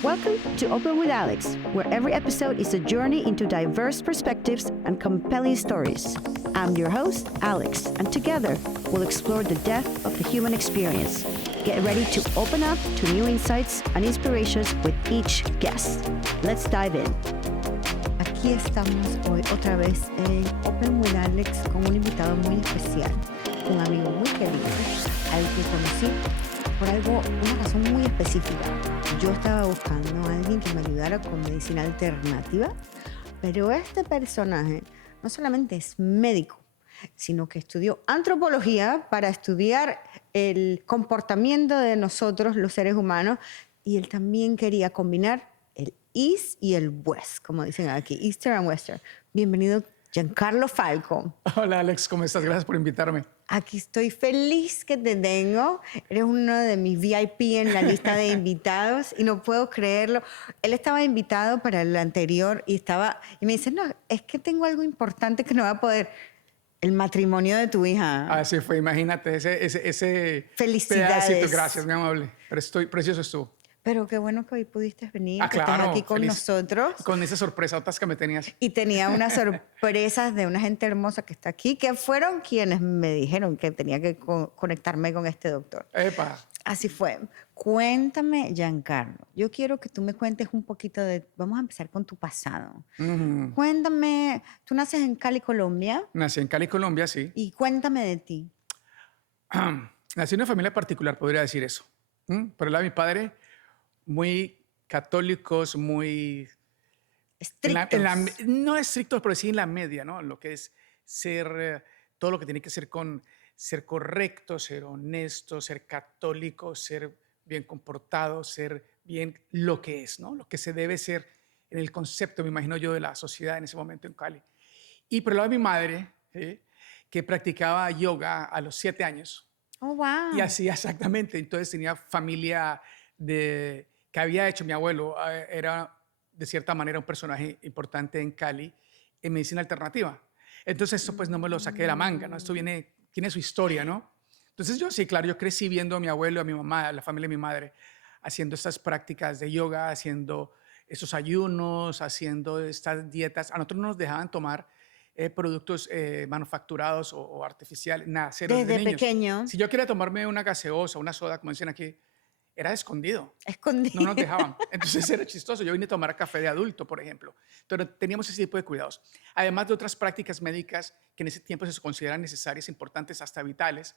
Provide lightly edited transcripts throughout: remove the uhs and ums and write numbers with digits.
Welcome to Open with Alex, where every episode is a journey into diverse perspectives and compelling stories. I'm your host, Alex, and together we'll explore the depth of the human experience. Get ready to open up to new insights and inspirations with each guest. Let's dive in. Aquí estamos hoy otra vez en Open with Alex con un invitado muy especial, un amigo muy querido, al que conocí por una razón muy específica. Yo estaba buscando a alguien que me ayudara con medicina alternativa, pero este personaje no solamente es médico, sino que estudió antropología para estudiar el comportamiento de nosotros, los seres humanos, y él también quería combinar el East y el West, como dicen aquí, Eastern and Western. Bienvenido, Giancarlo Falco. Hola Alex, ¿cómo estás? Gracias por invitarme. Aquí estoy feliz que te tengo. Eres uno de mis VIP en la lista de invitados y no puedo creerlo. Él estaba invitado para el anterior y me dice, no, es que tengo algo importante que no va a poder. El matrimonio de tu hija. Así fue, imagínate, ese Felicidades. pedacito. Gracias, muy amable. Pero precioso estuvo. Pero qué bueno que hoy pudiste venir, que claro, estás aquí con feliz. nosotros. Con esas sorpresotas que me tenías. Y tenía unas sorpresas de una gente hermosa que está aquí, que fueron quienes me dijeron que tenía que conectarme con este doctor. Epa. Así fue. Cuéntame, Giancarlo. Yo quiero que tú me cuentes un poquito vamos a empezar con tu pasado. Cuéntame, tú naces en Cali, Colombia. Nací en Cali, Colombia, sí. Y cuéntame de ti. Nací en una familia particular, podría decir eso. Por el lado de mi padre, muy católicos, muy... Estrictos. No estrictos, pero sí en la media, ¿no? Lo que es ser, todo lo que tiene que ser con ser correcto, ser honesto, ser católico, ser bien comportado, ser bien lo que es, ¿no? Lo que se debe ser en el concepto, me imagino yo, de la sociedad en ese momento en Cali. Y por el lado de mi madre, que practicaba yoga a los 7 años. Oh, wow. Y así exactamente. Entonces tenía familia que había hecho mi abuelo. Era de cierta manera un personaje importante en Cali en medicina alternativa. Entonces esto pues no me lo saqué de la manga, ¿no? Esto tiene su historia, ¿no? Entonces yo sí, claro, yo crecí viendo a mi abuelo, a mi mamá, a la familia de mi madre, haciendo estas prácticas de yoga, haciendo esos ayunos, haciendo estas dietas. A nosotros no nos dejaban tomar productos manufacturados o artificiales, nada, cero Desde niños. pequeño. Si yo quería tomarme una gaseosa, una soda, como dicen aquí, era escondido. Escondido. No nos dejaban. Entonces era chistoso. Yo vine a tomar café de adulto, por ejemplo. Entonces teníamos ese tipo de cuidados. Además de otras prácticas médicas que en ese tiempo se consideran necesarias, importantes, hasta vitales,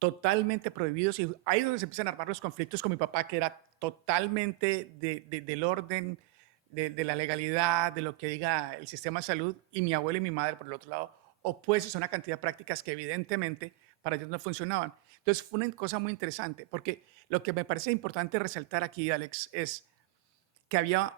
totalmente prohibidos. Y ahí es donde se empiezan a armar los conflictos con mi papá, que era totalmente del orden, de la legalidad, de lo que diga el sistema de salud, y mi abuelo y mi madre, por el otro lado, opuestos a una cantidad de prácticas que evidentemente para ellos no funcionaban. Entonces fue una cosa muy interesante, porque lo que me parece importante resaltar aquí, Alex, es que había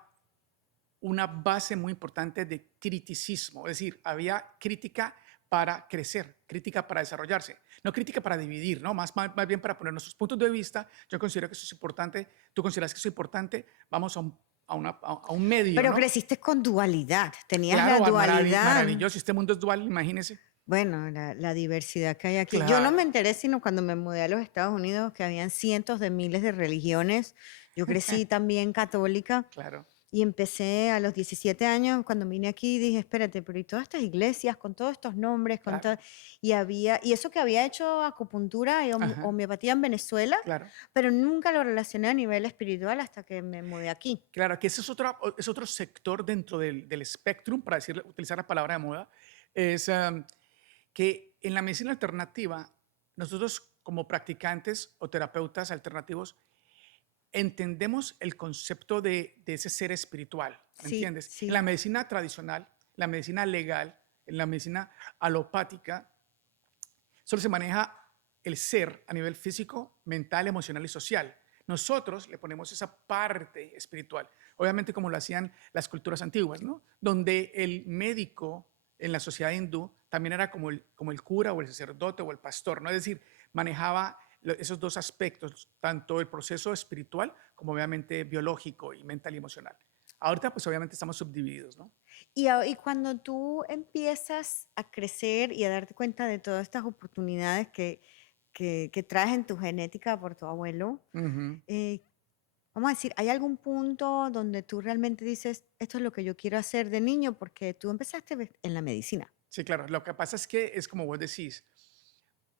una base muy importante de criticismo, es decir, había crítica para crecer, crítica para desarrollarse, no crítica para dividir, ¿no? Más bien para poner nuestros puntos de vista. Yo considero que eso es importante, tú consideras que eso es importante, vamos a un medio. Pero ¿no? creciste con dualidad, tenías Claro, la dualidad. maravilloso, este mundo es dual, imagínese. Bueno, la diversidad que hay aquí. Claro. Yo no me enteré sino cuando me mudé a los Estados Unidos, que habían cientos de miles de religiones. Yo crecí también católica. Claro. Y empecé a los 17 años, cuando vine aquí, dije, espérate, pero ¿y todas estas iglesias con todos estos nombres? Claro. Y eso que había hecho acupuntura y homeopatía en Venezuela, Claro. pero nunca lo relacioné a nivel espiritual hasta que me mudé aquí. Claro, que ese es otro sector dentro del espectrum, para utilizar la palabra de moda, es que en la medicina alternativa, nosotros como practicantes o terapeutas alternativos, entendemos el concepto de ese ser espiritual, ¿me entiendes? Sí. En la medicina tradicional, la medicina legal, en la medicina alopática, solo se maneja el ser a nivel físico, mental, emocional y social. Nosotros le ponemos esa parte espiritual, obviamente como lo hacían las culturas antiguas, ¿no? Donde el médico en la sociedad hindú también era como el cura o el sacerdote o el pastor, ¿no? Es decir, manejaba esos dos aspectos, tanto el proceso espiritual como obviamente biológico y mental y emocional. Ahorita pues obviamente estamos subdivididos, ¿no? Y cuando tú empiezas a crecer y a darte cuenta de todas estas oportunidades que traes en tu genética por tu abuelo, vamos a decir, ¿hay algún punto donde tú realmente dices, esto es lo que yo quiero hacer de niño? Porque tú empezaste en la medicina. Sí, claro. Lo que pasa es que es como vos decís,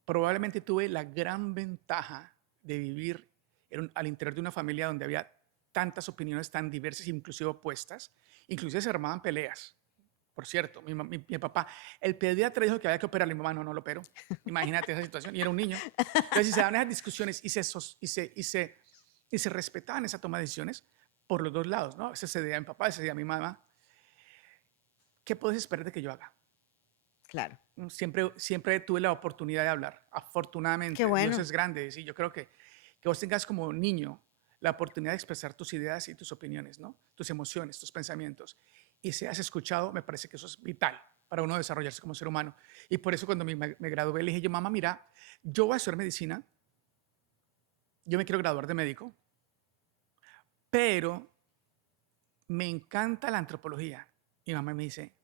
probablemente tuve la gran ventaja de vivir al interior de una familia donde había tantas opiniones tan diversas, inclusive opuestas, inclusive se armaban peleas. Por cierto, mi papá, el pediatra dijo que había que operar, mi mamá no lo operó. Imagínate esa situación, y era un niño. Entonces, si se daban esas discusiones y se respetaban esa toma de decisiones por los dos lados, ¿no? A veces se cedía a mi papá, a veces se cedía a mi mamá. ¿Qué puedes esperar de que yo haga? Claro. Siempre tuve la oportunidad de hablar. Qué Afortunadamente, Dios bueno. es grande. Sí, yo creo que vos tengas como niño la oportunidad de expresar tus ideas y tus opiniones, ¿no? Tus emociones, tus pensamientos. Y seas escuchado, me parece que eso es vital para uno desarrollarse como ser humano. Y por eso cuando me gradué le dije yo, mamá, mira, yo voy a estudiar medicina, yo me quiero graduar de médico, pero me encanta la antropología. Y mamá me dice,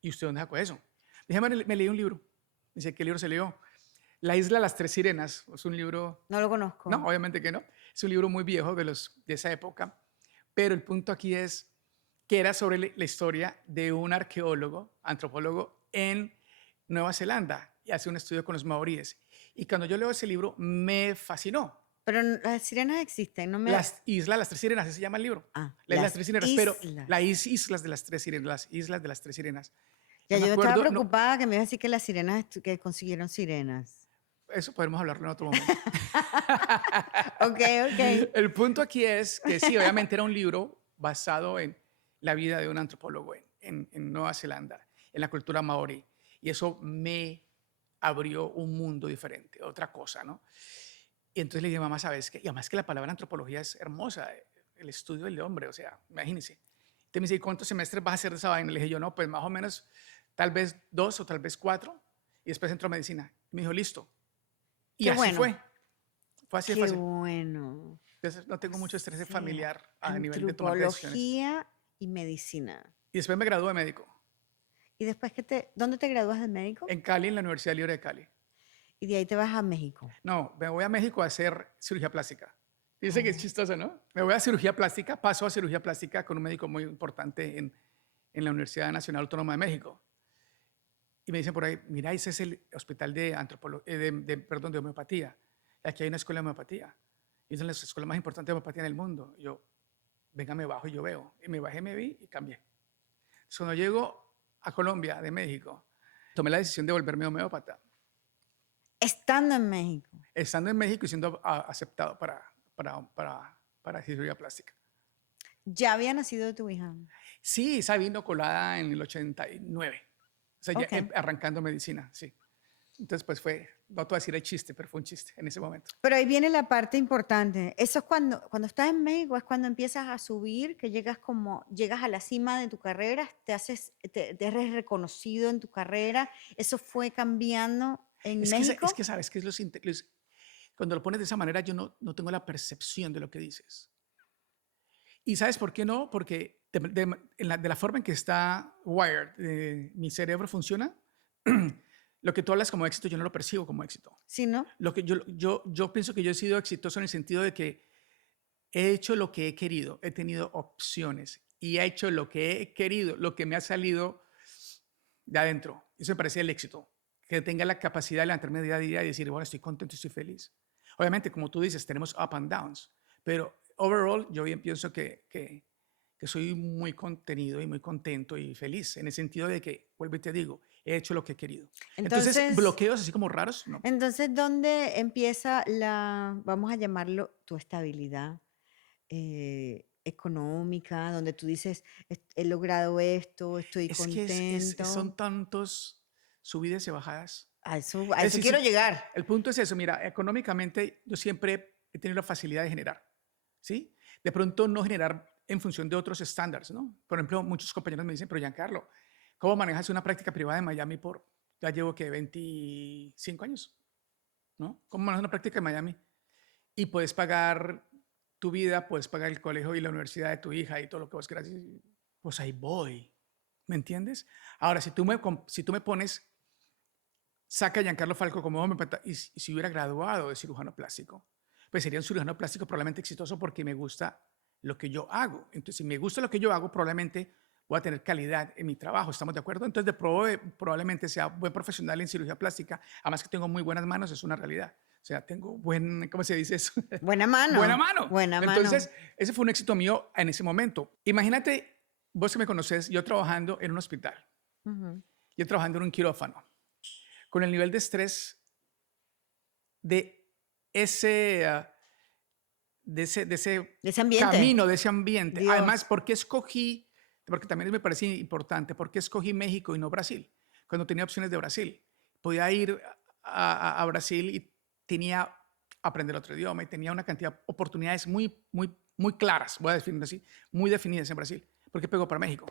¿y usted dónde sacó eso? Dije, me leí un libro. Dice, ¿qué libro se leyó? La isla de las tres sirenas. Es un libro... No lo conozco. No, obviamente que no. Es un libro muy viejo de esa época. Pero el punto aquí es que era sobre la historia de un arqueólogo, antropólogo en Nueva Zelanda y hace un estudio con los maoríes. Y cuando yo leo ese libro, me fascinó. Pero las sirenas existen, no me... Las islas de las tres sirenas, así se llama el libro. Ah, Las islas de las las tres sirenas, pero islas. las islas de las tres sirenas, las islas de las tres sirenas. Ya No me yo estaba acuerdo, no, preocupada que me iba a decir que las sirenas, que consiguieron sirenas. eso podemos hablarlo en otro momento. Ok. El punto aquí es que sí, obviamente era un libro basado en la vida de un antropólogo en Nueva Zelanda, en la cultura maorí. Y eso me abrió un mundo diferente, otra cosa, ¿no? Y entonces le dije, mamá, ¿sabes qué? Y además que la palabra antropología es hermosa, el estudio del hombre, o sea, imagínense. Entonces me dice, ¿y cuántos semestres vas a hacer de esa vaina? Le dije yo, no, pues más o menos, tal vez 2 o tal vez 4. Y después entró a medicina. Y me dijo, listo. Y Qué así bueno. fue. Fue así de Qué fácil. bueno. Entonces no tengo mucho estrés O sea, familiar a nivel de tomar decisiones. antropología y medicina. Y después me gradué de médico Y después ¿dónde te gradúas de médico? en Cali, en la Universidad Libre de Cali. Y de ahí te vas a México. No, me voy a México a hacer cirugía plástica. Dice que es Oh. chistoso, ¿no? Me voy a cirugía plástica, paso a cirugía plástica con un médico muy importante en la Universidad Nacional Autónoma de México. Y me dicen por ahí, mira, ese es el hospital de de homeopatía. Y aquí hay una escuela de homeopatía. Y es la escuela más importante de homeopatía en el mundo. Y yo, venga, me bajo y yo veo. Y me bajé, me vi y cambié. Entonces, cuando llego a Colombia, de México, tomé la decisión de volverme homeópata. Estando en México. Estando en México y siendo aceptado para cirugía plástica. ¿Ya había nacido tu hija? Sí, esa vino colada en el 89. O sea, ya Ok. arrancando medicina, sí. Entonces, pues no te voy a decir el chiste, pero fue un chiste en ese momento. Pero ahí viene la parte importante. Eso es cuando estás en México, es cuando empiezas a subir, que llegas a la cima de tu carrera, te eres reconocido en tu carrera. ¿Eso fue cambiando en México? Es que sabes que cuando lo pones de esa manera, yo no tengo la percepción de lo que dices. ¿Y sabes por qué no? Porque de la forma en que está wired, mi cerebro funciona, lo que tú hablas como éxito, yo no lo percibo como éxito. Sí, ¿no? Lo que yo pienso que yo he sido exitoso en el sentido de que he hecho lo que he querido, he tenido opciones y he hecho lo que he querido, lo que me ha salido de adentro. Eso me parece el éxito, que tenga la capacidad de levantarme día a día y decir, bueno, estoy contento, estoy feliz. Obviamente, como tú dices, tenemos up and downs, pero overall yo bien pienso que soy muy contenido y muy contento y feliz, en el sentido de que, vuelvo y te digo, he hecho lo que he querido. Entonces bloqueos así como raros, no. Entonces, ¿dónde empieza vamos a llamarlo, tu estabilidad económica, donde tú dices, he logrado esto, estoy Es contento? que son tantos subidas y bajadas. A eso decir, quiero llegar. El punto es eso, mira, económicamente yo siempre he tenido la facilidad de generar, ¿sí? De pronto no generar en función de otros estándares, ¿no? Por ejemplo, muchos compañeros me dicen, pero Giancarlo, ¿cómo manejas una práctica privada en Miami ya llevo que 25 años, ¿no? ¿Cómo manejas una práctica en Miami? Y puedes pagar tu vida, puedes pagar el colegio y la universidad de tu hija y todo lo que vos quieras. Pues ahí voy, ¿me entiendes? Ahora, si tú me pones, saca a Giancarlo Falco como homeópata y si hubiera graduado de cirujano plástico, pues sería un cirujano plástico probablemente exitoso porque me gusta lo que yo hago. Entonces, si me gusta lo que yo hago, probablemente voy a tener calidad en mi trabajo. ¿Estamos de acuerdo? Entonces, probablemente sea buen profesional en cirugía plástica. Además que tengo muy buenas manos, es una realidad. O sea, tengo ¿cómo se dice eso? Buena mano. Buena mano. Buena mano. Entonces, ese fue un éxito mío en ese momento. Imagínate, vos que me conoces, yo trabajando en un hospital, yo trabajando en un quirófano, con el nivel de estrés de ese, de ese ambiente. camino, de ese ambiente. Dios. Además, porque también me parece importante, ¿por qué escogí México y no Brasil? Cuando tenía opciones de Brasil. Podía ir a Brasil y tenía aprender otro idioma y tenía una cantidad de oportunidades muy, muy, muy claras, voy a definirlo así, muy definidas en Brasil. ¿Por qué pegó para México?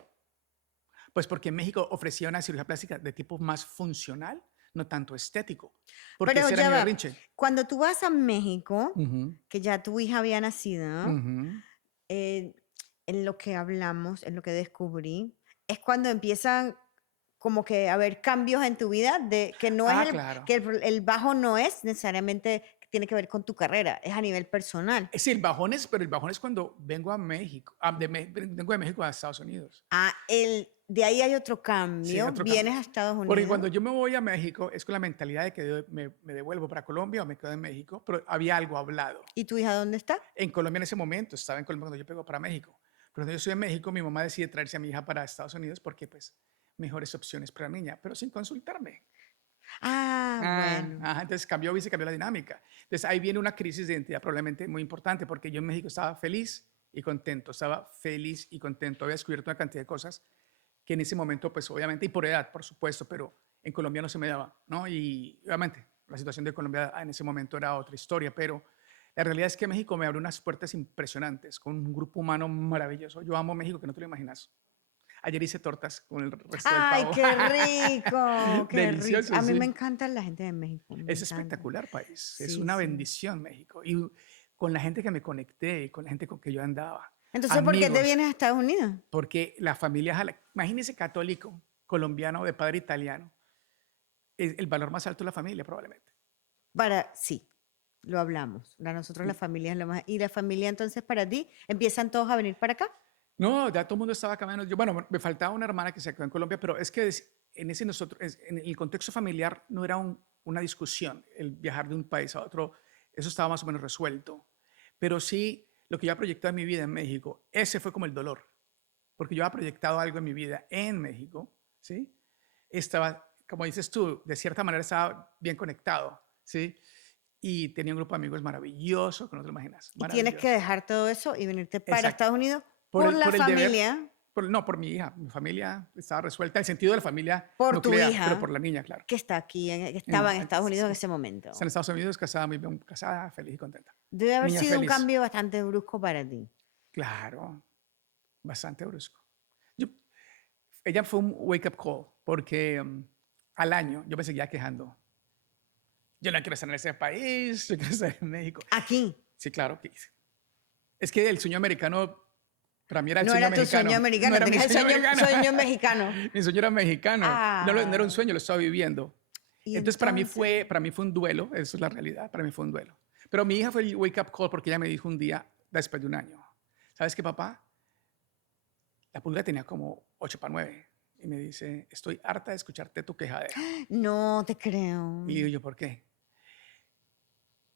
Pues porque México ofrecía una cirugía plástica de tipo más funcional, no tanto estético. Porque Pero ese era ya mi va, berrinche. cuando tú vas a México, Ujú, que ya tu hija había nacido, ujú. en lo que hablamos, en lo que descubrí, es cuando empiezan como que a haber cambios en tu vida, de que no es Claro. que el bajo no es necesariamente que tiene que ver con tu carrera, es a nivel personal. Sí, pero el bajón es cuando vengo a México, vengo de México a Estados Unidos. De ahí hay otro Sí, cambio, otro vienes cambio. a Estados Porque Unidos. cuando yo me voy a México es con la mentalidad de que me devuelvo para Colombia o me quedo en México, pero había algo hablado. ¿Y tu hija dónde está? En Colombia en ese momento, estaba en Colombia cuando yo pego para México. Pero cuando yo estoy en México, mi mamá decide traerse a mi hija para Estados Unidos porque pues mejores opciones para la niña, pero sin consultarme. Bueno. Ajá, entonces se cambió la dinámica. Entonces ahí viene una crisis de identidad probablemente muy importante porque yo en México estaba feliz y contento, había descubierto una cantidad de cosas que en ese momento, pues obviamente, y por edad, por supuesto, pero en Colombia no se me daba, ¿no? Y obviamente la situación de Colombia en ese momento era otra historia, pero la realidad es que México me abrió unas puertas impresionantes, con un grupo humano maravilloso. Yo amo México, que no te lo imaginas. Ayer hice tortas con el resto del ¡Ay, pavo. qué rico! ¡Qué rico! Delicioso, A mí me sí. encanta la gente de México. Me Es encanta. espectacular país, es Sí, una sí. bendición México. Y con la gente que me conecté, con la gente con que yo andaba. Entonces, ¿por qué te Amigos, vienes a Estados Unidos? porque la familia, imagínese católico, colombiano, de padre italiano, es el valor más alto de la familia probablemente. Sí, lo hablamos. Para nosotros la familia es lo más. ¿Y la familia entonces para ti? ¿Empiezan todos a venir para acá? No, ya todo el mundo estaba caminando. Bueno, me faltaba una hermana que se quedó en Colombia, pero es que en el contexto familiar no era una discusión el viajar de un país a otro. Eso estaba más o menos resuelto. Pero sí, lo que yo había proyectado en mi vida en México, ese fue como el dolor. Porque yo había proyectado algo en mi vida en México, ¿sí? Estaba, como dices tú, de cierta manera estaba bien conectado, ¿sí? Y tenía un grupo de amigos maravilloso, que no te lo imaginas. Y tienes que dejar todo eso y venirte para Exacto. Estados Unidos por la el deber, familia, no, por mi hija. Mi familia estaba resuelta, el sentido de la familia por tu nuclear, hija, pero por la niña, claro. que está aquí, que estaba en Estados Unidos en Sí. ese momento. Está en Estados Unidos, casada, muy bien, casada, feliz y contenta. Debe haber Niña sido un feliz. cambio bastante brusco para ti. Claro, bastante brusco. Ella fue un wake-up call, porque al año yo me seguía quejando. Yo no quiero estar en ese país, yo quiero estar en México. Aquí. Sí, claro. Es que el sueño americano, para mí era el No sueño era tu americano. sueño americano, No era mi tenías el sueño americano. sueño mexicano. Mi sueño era mexicano. No era un sueño, lo estaba viviendo. Y Entonces, para mí fue un duelo, eso es la realidad, para mí fue un duelo. Pero mi hija fue el wake-up call porque ella me dijo un día, después de un año, ¿sabes qué, papá? La pulga tenía como 8 para 9. Y me dice, estoy harta de escucharte tu quejadera. No te creo. Y digo yo, ¿por qué?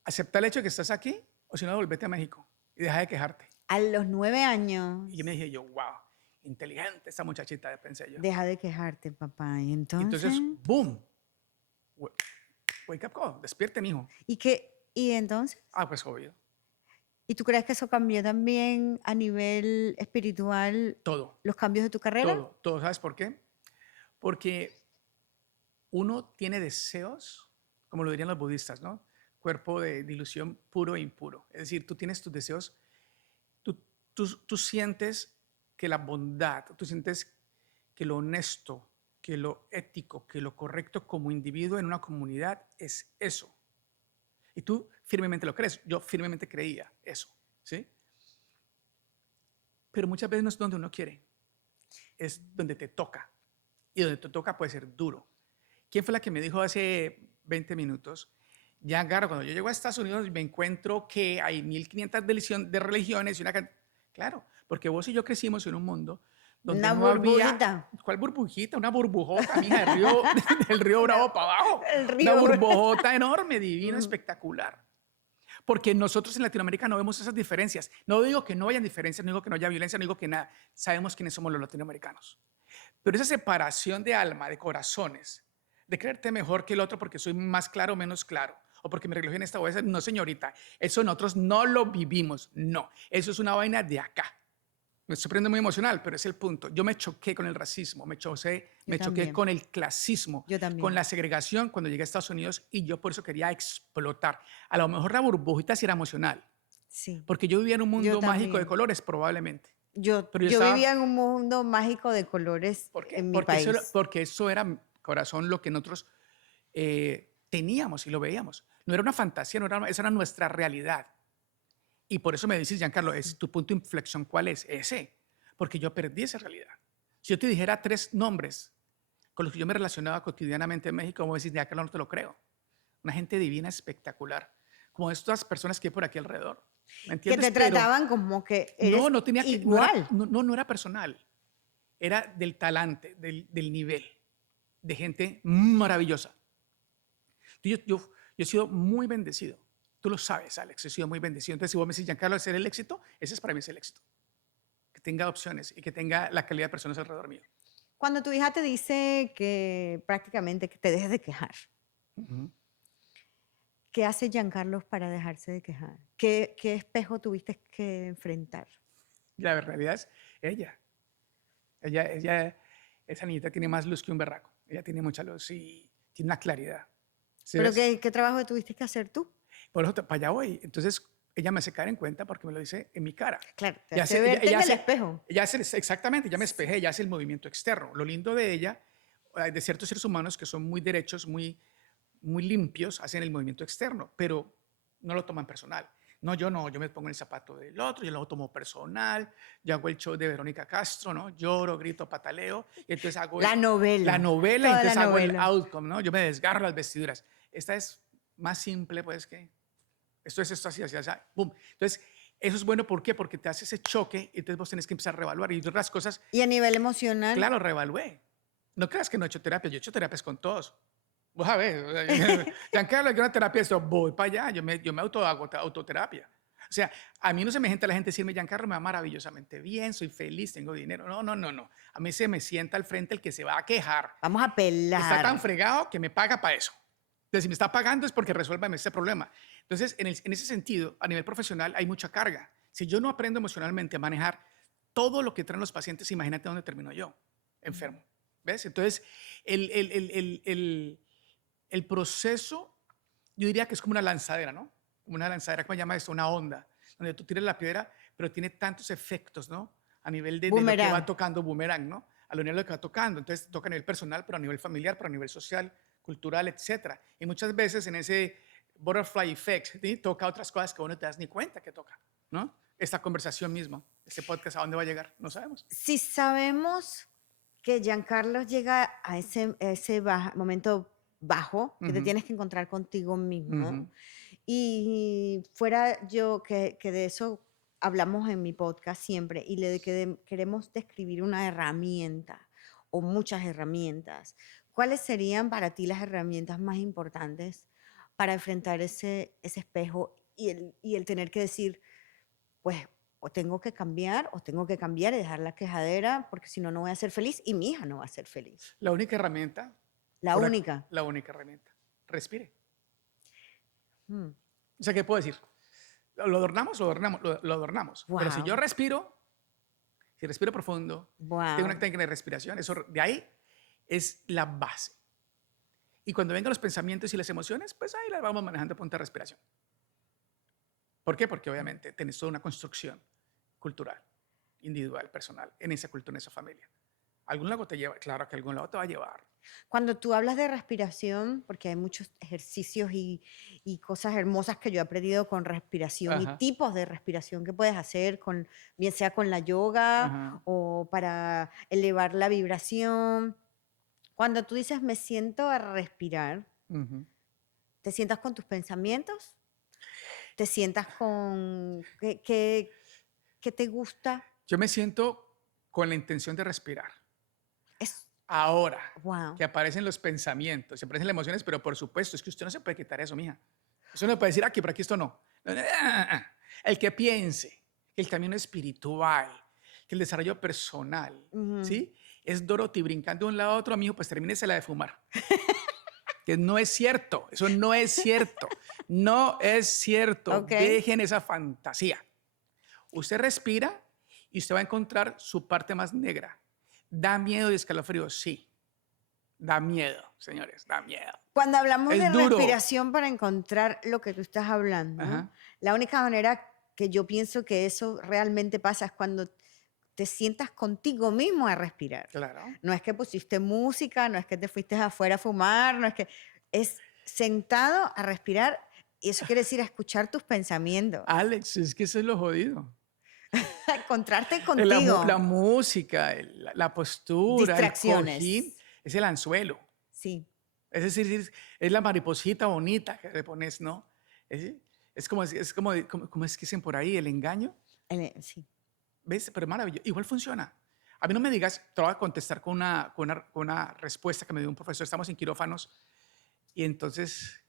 Acepta el hecho de que estás aquí, o si no, volvete a México y deja de quejarte. A los 9 años. Y yo me dije wow, inteligente esa muchachita, pensé yo. Deja de quejarte, papá. Y entonces. Entonces, boom, wake up call, despierte, mijo. ¿Y entonces? Pues obvio. ¿Y tú crees que eso cambió también a nivel espiritual Todo. los cambios de tu carrera? Todo. ¿Sabes por qué? Porque uno tiene deseos, como lo dirían los budistas, ¿no? Cuerpo de ilusión puro e impuro. Es decir, tú tienes tus deseos, tú sientes que la bondad, tú sientes que lo honesto, que lo ético, que lo correcto como individuo en una comunidad es eso. Y tú firmemente lo crees. Yo firmemente creía eso, ¿sí? Pero muchas veces no es donde uno quiere, es donde te toca. Y donde te toca puede ser duro. ¿Quién fue la que me dijo hace 20 minutos? Ya, claro, cuando yo llego a Estados Unidos me encuentro que hay 1500 de religiones y Claro, porque vos y yo crecimos en un mundo donde Una no había... burbujita. ¿Cuál burbujita? Una burbujota, mija, del río, del río Bravo para abajo. El Una río. burbujota enorme, divina, Ujú. espectacular. Porque nosotros en Latinoamérica no vemos esas diferencias. No digo que no hayan diferencias, no digo que no haya violencia, no digo que nada. Sabemos quiénes somos los latinoamericanos. Pero esa separación de alma, de corazones, de creerte mejor que el otro porque soy más claro o menos claro, o porque mi religión está esa, no señorita, eso nosotros no lo vivimos, no. Eso es una vaina de acá. Me estoy poniendo muy emocional, pero es el punto. Yo me choqué con el racismo, me choqué también. con el clasismo, Yo también. con la segregación cuando llegué a Estados Unidos y yo por eso quería explotar. A lo mejor la burbujita sí era emocional, Sí. porque yo vivía en un Yo mundo mágico de también. colores probablemente. Yo Pero yo estaba, vivía en un mundo mágico de colores ¿por qué? en mi país. Porque eso era, corazón, lo que nosotros teníamos y lo veíamos. No era una fantasía, esa era nuestra realidad. Y por eso me dices, Giancarlo, es tu punto de inflexión, ¿cuál es? Ese. Porque yo perdí esa realidad. Si yo te dijera 3 nombres con los que yo me relacionaba cotidianamente en México, como decís, Giancarlo, no te lo creo. Una gente divina, espectacular. Como estas personas que hay por aquí alrededor. ¿Me Que entiendes? te trataban como que eres no, no tenía que, igual. no era personal. Era del talante, del nivel, de gente maravillosa. Yo he sido muy bendecido. Tú lo sabes, Alex, he sido muy bendecido. Entonces, si vos me decís, Giancarlo, ¿ese es el éxito? Ese es para mí es el éxito. Que tenga opciones y que tenga la calidad de personas alrededor mío. Cuando tu hija te dice que prácticamente que te dejes de quejar, Ujú. ¿qué hace Giancarlo para dejarse de quejar? ¿Qué espejo tuviste que enfrentar? La realidad es ella. Esa niñita tiene más luz que un berraco. Ella tiene mucha luz y tiene una claridad. ¿Sí ¿Pero ves? qué trabajo tuviste que hacer tú? Por eso para allá voy. Entonces, ella me hace caer en cuenta porque me lo dice en mi cara. Claro, te Ella hace hace- ella- verte ella en el hace- espejo. ella hace exactamente, ya me espejé, ella hace el movimiento externo. Lo lindo de ella, de ciertos seres humanos que son muy derechos, muy limpios, hacen el movimiento externo, pero no lo toman personal. No, yo me pongo en el zapato del otro, yo lo tomo personal, yo hago el show de Verónica Castro, ¿no? Lloro, grito, pataleo, y entonces hago La novela. la novela, y Toda entonces la hago el novela. outcome, ¿no? Yo me desgarro las vestiduras. Esta es más simple, pues, que esto es esto así, así, así, boom. Entonces, eso es bueno, ¿por qué? Porque te hace ese choque y entonces vos tenés que empezar a reevaluar. Y otras cosas, Y a nivel emocional, claro, reevalué. No creas que no he hecho terapia, yo he hecho terapias con todos. Vos sabés, Giancarlo, que una terapia, esto, voy para allá, yo me hago autoterapia. O sea, a mí no se me sienta la gente decirme, Giancarlo me va maravillosamente bien, soy feliz, tengo dinero. No. A mí se me sienta al frente el que se va a quejar. vamos a Está tan pelar. fregado que me paga para eso. Entonces, si me está pagando es porque resuélvame ese problema. Entonces, en ese sentido, a nivel profesional hay mucha carga. Si yo no aprendo emocionalmente a manejar todo lo que traen los pacientes, imagínate dónde termino yo, enfermo. ¿Ves? Entonces, el proceso, yo diría que es como una lanzadera, ¿no? Como una lanzadera, ¿cómo se llama esto? Una onda, donde tú tiras la piedra, pero tiene tantos efectos, ¿no? A nivel de lo que Boomerang. va tocando, boomerang, ¿no? A lo nivel de lo que va tocando. Entonces, toca a nivel personal, pero a nivel familiar, pero a nivel social, cultural, etcétera. Y muchas veces en ese butterfly effect, ¿sí? Toca otras cosas que vos no te das ni cuenta que toca, ¿no? Esta conversación mismo, este podcast, ¿a dónde va a llegar? No sabemos. Si sabemos que Giancarlo llega a ese momento bajo, que te Ujú, tienes que encontrar contigo mismo, ujú. y fuera yo, que de eso hablamos en mi podcast siempre, y queremos describir una herramienta o muchas herramientas, ¿cuáles serían para ti las herramientas más importantes para enfrentar ese espejo y el tener que decir, pues o tengo que cambiar y dejar la quejadera, porque si no, no voy a ser feliz y mi hija no va a ser feliz? La única herramienta, La única. la única herramienta, respire. Mm. O sea, ¿qué puedo decir? Lo adornamos, lo adornamos. Pero si yo Wow. respiro, si respiro profundo, tengo una Wow. técnica de respiración, eso de ahí es la base. Y cuando vengan los pensamientos y las emociones, pues ahí las vamos manejando a punta de respiración. ¿Por qué? Porque obviamente tenés toda una construcción cultural, individual, personal, en esa cultura, en esa familia. Algún lado te lleva, claro que algún lado te va a llevar. Cuando tú hablas de respiración, porque hay muchos ejercicios y cosas hermosas que yo he aprendido con respiración y Ajá, tipos de respiración que puedes hacer, bien sea con la yoga ajá. o para elevar la vibración. Cuando tú dices me siento a respirar, Ujú. ¿Te sientas con tus pensamientos? ¿Te sientas con qué te gusta? Yo me siento con la intención de respirar. Es, Ahora wow. que aparecen los pensamientos, se aparecen las emociones, pero por supuesto, es que usted no se puede quitar eso, mija. Usted no puede decir aquí, pero aquí esto no. El que piense que el camino espiritual, que el desarrollo personal, ¿sí? Es Dorothy brincando de un lado a otro, amigo, pues termínese la de fumar. Que no es cierto, eso no es cierto. No es cierto. Ok. Dejen esa fantasía. Usted respira y usted va a encontrar su parte más negra. ¿Da miedo y escalofrío? Sí. Da miedo, señores, da miedo. Cuando hablamos Es de duro. respiración para encontrar lo que tú estás hablando, Ajá. la única manera que yo pienso que eso realmente pasa es cuando te sientas contigo mismo a respirar. Claro. No es que pusiste música, no es que te fuiste afuera a fumar, no es que... Es sentado a respirar y eso quiere decir a escuchar tus pensamientos, Alex, es que eso es lo jodido. a encontrarte La, contigo. la música, la postura, el Distracciones. cojín, es el anzuelo. Sí. Es decir, es la mariposita bonita que le pones, ¿no? Es como es que dicen por ahí, el engaño. Sí. ¿Ves? Pero es maravilloso. Igual funciona. A mí no me digas, te voy a contestar con una respuesta que me dio un profesor. Estamos en quirófanos y entonces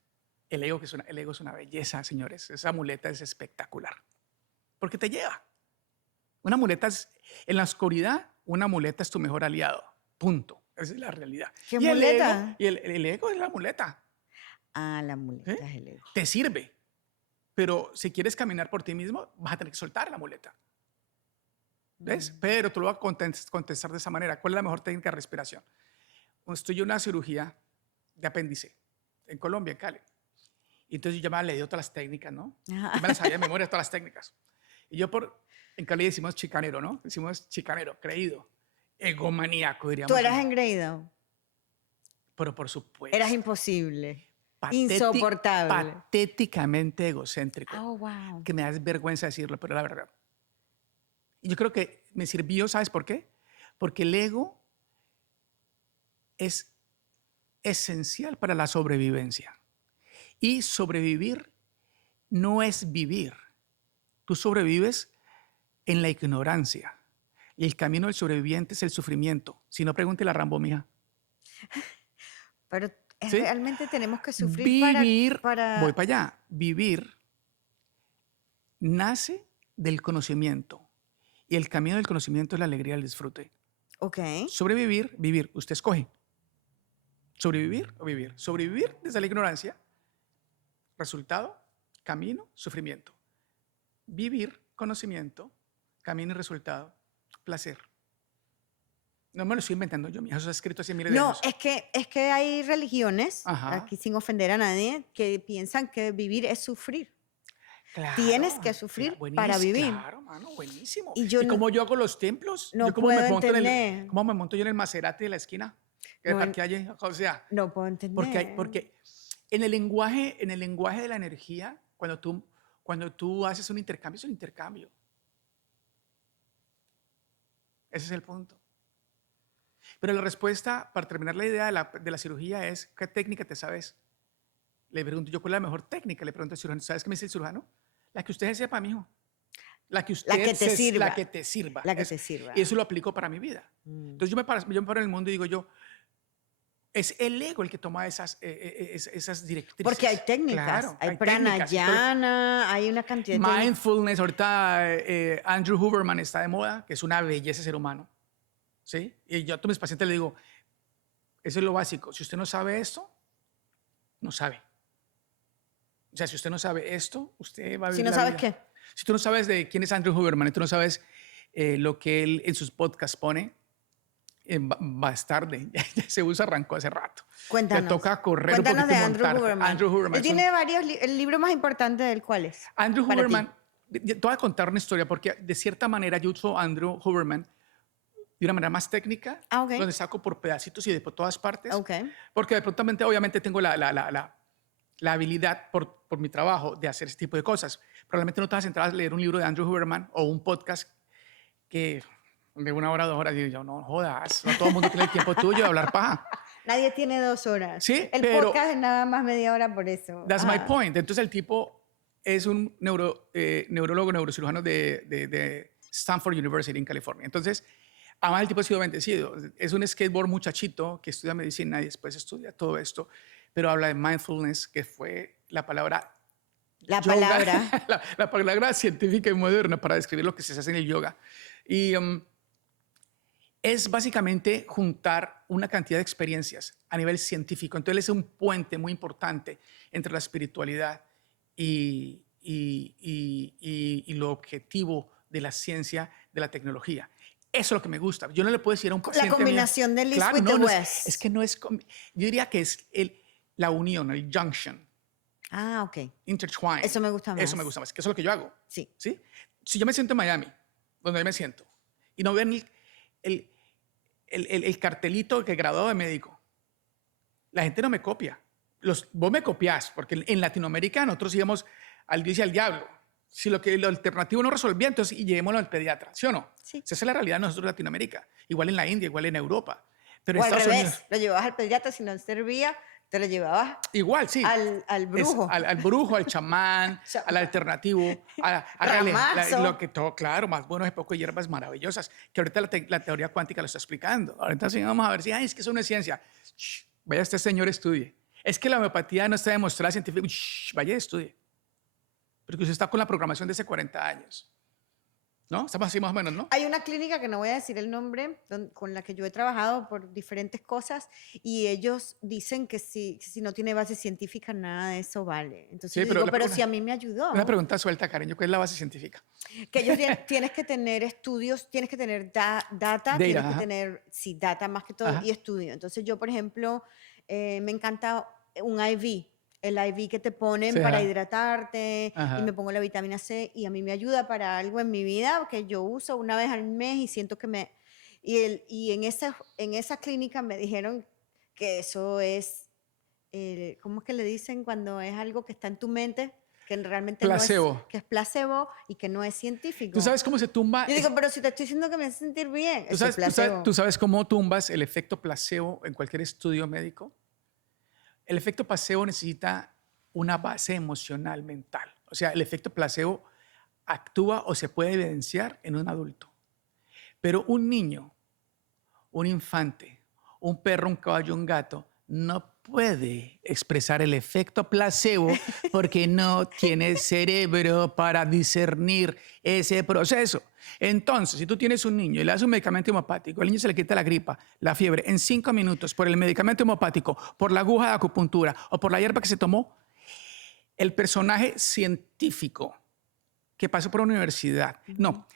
el ego es una belleza, señores. Esa muleta es espectacular. Porque te lleva. Una muleta es, en la oscuridad, una muleta es tu mejor aliado. Punto. Esa es la realidad. ¿Qué Y muleta? El ego es la muleta. Ah, la muleta ¿Eh? es el ego. Te sirve. Pero si quieres caminar por ti mismo, vas a tener que soltar la muleta. ¿Ves? Pero tú lo vas a contestar de esa manera. ¿Cuál es la mejor técnica de respiración? Estoy en una cirugía de apéndice en Colombia, en Cali. Y entonces yo ya me había leído todas las técnicas, ¿no? Ajá. Yo me las sabía de memoria todas las técnicas. Y yo en Cali decimos chicanero, ¿no? Decimos chicanero, creído, egomaníaco, diríamos. ¿Tú eras engreído? Pero por supuesto. Eras imposible. Pateti- Insoportable. Patéticamente egocéntrico. Oh, wow. Que me da vergüenza decirlo, pero la verdad. Y yo creo que me sirvió, ¿sabes por qué? Porque el ego es esencial para la sobrevivencia. Y sobrevivir no es vivir. Tú sobrevives en la ignorancia. Y el camino del sobreviviente es el sufrimiento. Si no, pregúntele a Rambo, mija. Pero ¿Sí? realmente tenemos que sufrir Vivir, para... voy para allá, vivir nace del conocimiento. Y el camino del conocimiento es la alegría del disfrute. Ok. Sobrevivir, vivir. Usted escoge. Sobrevivir o vivir. Sobrevivir desde la ignorancia. Resultado, camino, sufrimiento. Vivir, conocimiento, camino y resultado, placer. No me lo estoy inventando yo, mija. Eso está escrito hace miles de No, años. es que hay religiones, Ajá. aquí sin ofender a nadie, que piensan que vivir es sufrir. Claro, Tienes que sufrir para vivir. Claro, mano, buenísimo. Y yo como yo hago los templos? no Yo cómo me puedo monto entender. ¿Cómo me monto yo en el Maserati de la esquina? Que No, parqué allí. O sea, No puedo entender. porque en el lenguaje de la energía, cuando tú haces un intercambio, es un intercambio. Ese es el punto. Pero la respuesta, para terminar la idea de la cirugía, es: ¿qué técnica te sabes? Le pregunto yo, ¿cuál es la mejor técnica? Le pregunto al cirujano. ¿Sabes qué me dice el cirujano? La que usted sepa, mijo. La que te sirva. La que te sirva. Y eso lo aplico para mi vida. Entonces yo me paro en el mundo y digo yo, es el ego el que toma esas directrices. Porque hay técnicas. Claro, hay técnicas, pranayana, hay una cantidad de técnicas. mindfulness, ahorita Andrew Huberman está de moda, que es una belleza ser humano. ¿Sí? Y yo a todos mis pacientes les digo, eso es lo básico. Si usted no sabe esto, no sabe. O sea, si usted no sabe esto, usted va a vivir Si no la sabes vida. qué. Si tú no sabes de quién es Andrew Huberman y tú no sabes lo que él en sus podcasts pone, vas tarde. Ya ese bus arrancó hace rato. Cuéntanos. Te toca correr Cuéntanos un poquito de y Andrew montarte. Huberman. Andrew Huberman. Él tiene varios, el libro más importante del cuál es. Andrew para ti. Huberman, te voy a contar una historia porque de cierta manera yo uso a Andrew Huberman de una manera más técnica, Ok. donde saco por pedacitos y de por todas partes. Ok. Porque de pronto, obviamente, tengo la habilidad por mi trabajo de hacer ese tipo de cosas. Probablemente no te vas a entrar a leer un libro de Andrew Huberman o un podcast que de 1 hora, 2 horas, y yo, no jodas, no todo el mundo tiene el tiempo tuyo de hablar paja. Nadie tiene 2 horas. Sí, El pero podcast es nada más media hora por eso. that's my Ajá. point. Entonces el tipo es un neurólogo, neurocirujano de Stanford University en California. Entonces, además el tipo ha sido bendecido. Es un skateboard muchachito que estudia medicina y después estudia todo esto, pero habla de mindfulness, que fue la palabra La yoga, palabra. la palabra científica y moderna para describir lo que se hace en el yoga. Y es básicamente juntar una cantidad de experiencias a nivel científico. Entonces es un puente muy importante entre la espiritualidad y lo objetivo de la ciencia, de la tecnología. Eso es lo que me gusta. Yo no le puedo decir a un paciente La combinación del East claro, with no, the no West. es que no es... Yo diría que es la unión, el junction, Ah, ok. intertwine. Eso me gusta más. Eso me gusta más, que eso es lo que yo hago. Sí. ¿Sí? Si yo me siento en Miami, donde yo me siento, y no vean el cartelito que graduado de médico, la gente no me copia. Vos me copiás, porque en Latinoamérica nosotros íbamos al Dios y al diablo. Si lo alternativo no resolvía, entonces y llevémoslo al pediatra, ¿sí o no? Sí. Esa es la realidad de nosotros en Latinoamérica. Igual en la India, igual en Europa. Pero O en al Estados revés, Unidos, lo llevabas al pediatra, si no servía, te lo llevabas igual, sí. al brujo. Al brujo, al chamán, al alternativo, hágale, Ramazo. lo que todo, claro, más bueno es poco de hierbas maravillosas, que ahorita la teoría cuántica lo está explicando. Ahorita sí vamos a ver si, es que eso no es ciencia. Shh, vaya este señor, estudie. Es que la homeopatía no está demostrada científicamente. Vaya y estudie. Porque usted está con la programación de hace 40 años. ¿No? Estamos así más o menos, ¿no? Hay una clínica que no voy a decir el nombre, con la que yo he trabajado por diferentes cosas, y ellos dicen que si no tiene base científica, nada de eso vale. Entonces Sí, yo pero digo, la pero pregunta- si a mí me ayudó. Una pregunta suelta, cariño. ¿Cuál es la base científica? Que ellos tienes que tener estudios, tienes que tener data, tienes que ajá. tener, sí, data más que todo, Ajá. y estudio. Entonces yo, por ejemplo, me encanta un IV, el IV que te ponen Sí, para ajá. hidratarte, Ajá. y me pongo la vitamina C, y a mí me ayuda para algo en mi vida que yo uso una vez al mes y siento que me... Y en esa clínica me dijeron que eso es, ¿cómo es que le dicen cuando es algo que está en tu mente? Que realmente Placebo. no es, que es placebo y que no es científico. ¿Tú sabes cómo se tumba? Yo digo, pero si te estoy diciendo que me hace sentir bien, ¿Tú eso es sabes, placebo. tú sabes cómo tumbas el efecto placebo en cualquier estudio médico? El efecto placebo necesita una base emocional mental. O sea, el efecto placebo actúa o se puede evidenciar en un adulto. Pero un niño, un infante, un perro, un caballo, un gato, no puede expresar el efecto placebo porque no tiene cerebro para discernir ese proceso. Entonces, si tú tienes un niño y le das un medicamento hemopático, el niño se le quita la gripa, la fiebre, en 5 minutos por el medicamento hemopático, por la aguja de acupuntura o por la hierba que se tomó, el personaje científico que pasó por universidad, no,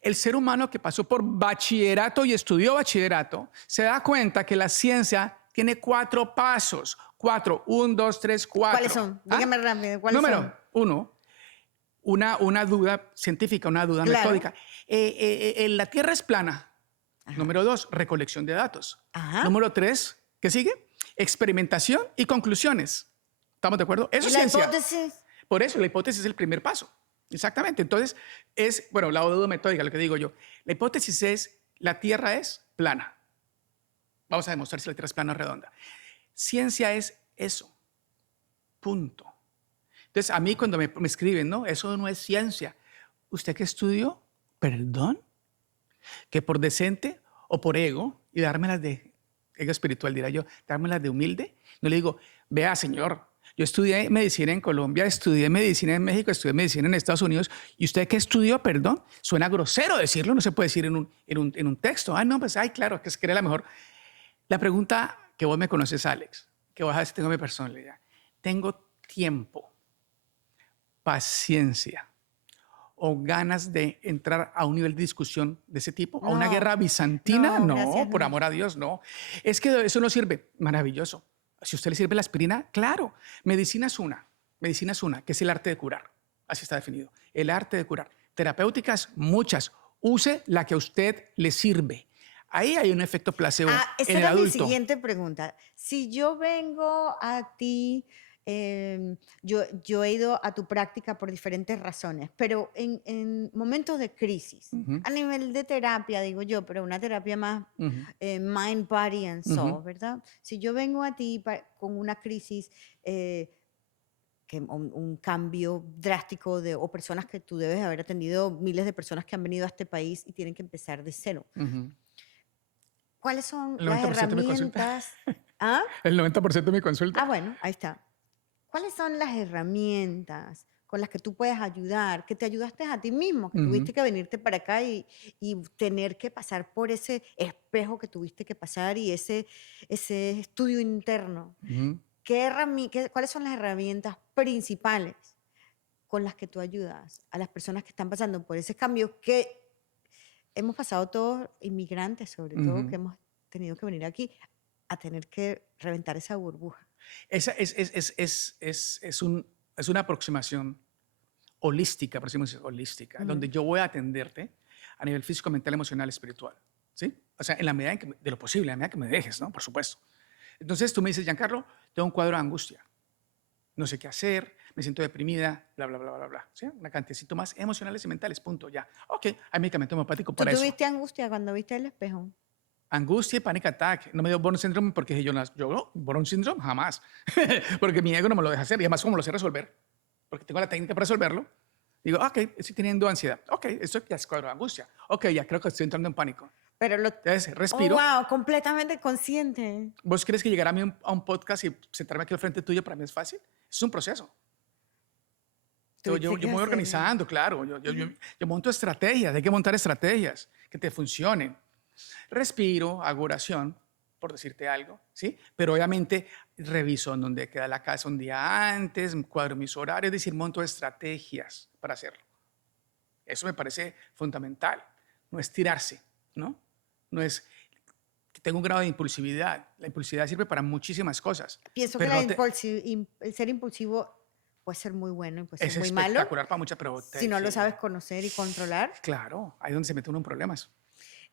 el ser humano que pasó por bachillerato y estudió bachillerato, se da cuenta que la ciencia tiene 4 pasos. 4, 1, 2, 3, 4. ¿Cuáles son? Dígame rápido, ¿cuáles Número son? 1, una duda científica, una duda Claro. metódica. La Tierra es plana. Ajá. Número 2, recolección de datos. Ajá. Número 3, ¿qué sigue? Experimentación y conclusiones. ¿Estamos de acuerdo? Eso ¿Y es la ciencia. hipótesis? Por eso, la hipótesis es el primer paso. Exactamente. Entonces, la duda metódica, lo que digo yo. La hipótesis es, la Tierra es plana. Vamos a demostrar si la Tierra es plana o redonda. Ciencia es eso. Punto. Entonces, a mí cuando me escriben, no, eso no es ciencia. ¿Usted qué estudió? ¿Perdón? Que por decente o por ego, y dármelas de ego espiritual, dirá yo, dármelas de humilde. No le digo, vea, señor, yo estudié medicina en Colombia, estudié medicina en México, estudié medicina en Estados Unidos. ¿Y usted qué estudió? Perdón. Suena grosero decirlo, no se puede decir en un texto. Ah, no, pues, claro, que es que era la mejor. La pregunta que vos me conoces, Alex, que vos sabes que tengo mi personalidad. ¿Tengo tiempo, paciencia o ganas de entrar a un nivel de discusión de ese tipo? ¿A una No. guerra bizantina? No, No, gracias, por no. amor a Dios, no. Es que eso no sirve. Maravilloso. Si a usted le sirve la aspirina, claro. Medicina es una, que es el arte de curar. Así está definido. El arte de curar. Terapéuticas, muchas. Use la que a usted le sirve. Ahí hay un efecto placebo Esa en el era mi adulto. siguiente pregunta. Si yo vengo a ti Yo he ido a tu práctica por diferentes razones, pero en momentos de crisis, Ujú, a nivel de terapia, digo yo, pero una terapia más ujú, mind, body and ujú, soul, ¿verdad? Si yo vengo a ti con una crisis, un cambio drástico o personas que tú debes haber atendido, miles de personas que han venido a este país y tienen que empezar de cero. ujú. ¿Cuáles son El las 90% de mi consulta. herramientas? ¿Ah? El 90% de mi consulta. Ah, bueno, ahí está. ¿Cuáles son las herramientas con las que tú puedes ayudar, que te ayudaste a ti mismo, que Ujú, tuviste que venirte para acá y tener que pasar por ese espejo que tuviste que pasar y ese estudio interno? ujú. ¿Cuáles son las herramientas principales con las que tú ayudas a las personas que están pasando por ese cambio que hemos pasado todos, inmigrantes sobre todo, Ujú. que hemos tenido que venir aquí a tener que reventar esa burbuja? Esa es una aproximación holística, por decirlo así, holística, donde Ujú. yo voy a atenderte a nivel físico, mental, emocional, espiritual. ¿Sí? O sea, en la medida de lo posible, en la medida que me dejes, ¿no? Por supuesto. Entonces tú me dices, Giancarlo, tengo un cuadro de angustia. No sé qué hacer, me siento deprimida, bla, bla, bla, bla, bla. ¿Sí? Una cantidad de síntomas emocionales y mentales, punto, ya. Ok, hay medicamento homeopático ¿Tú para eso. tuviste angustia cuando viste el espejo? Angustia y panic attack. No me dio Burn syndrome porque yo no, Burn syndrome jamás. Porque mi ego no me lo deja hacer y además como lo sé resolver, porque tengo la técnica para resolverlo, digo, ok, estoy teniendo ansiedad. Ok, esto ya es cuadro de angustia. Ok, ya creo que estoy entrando en pánico. Pero Entonces, oh, respiro. wow, completamente consciente. ¿Vos crees que llegar a mí a un podcast y sentarme aquí al frente tuyo para mí es fácil? Es un proceso. Tuviste Yo que me voy hacerlo. organizando, claro. Yo monto estrategias, hay que montar estrategias que te funcionen. Respiro, hago oración, por decirte algo, ¿sí? Pero obviamente reviso en dónde queda la casa un día antes, cuadro mis horarios, es decir, monto estrategias para hacerlo. Eso me parece fundamental. No es tirarse, ¿no? No es que tengo un grado de impulsividad. La impulsividad sirve para muchísimas cosas, Pienso que pero no te, el ser impulsivo puede ser muy bueno y puede ser es muy malo espectacular para muchas, pero si no lo sabes conocer y controlar. claro, ahí es donde se mete uno en problemas.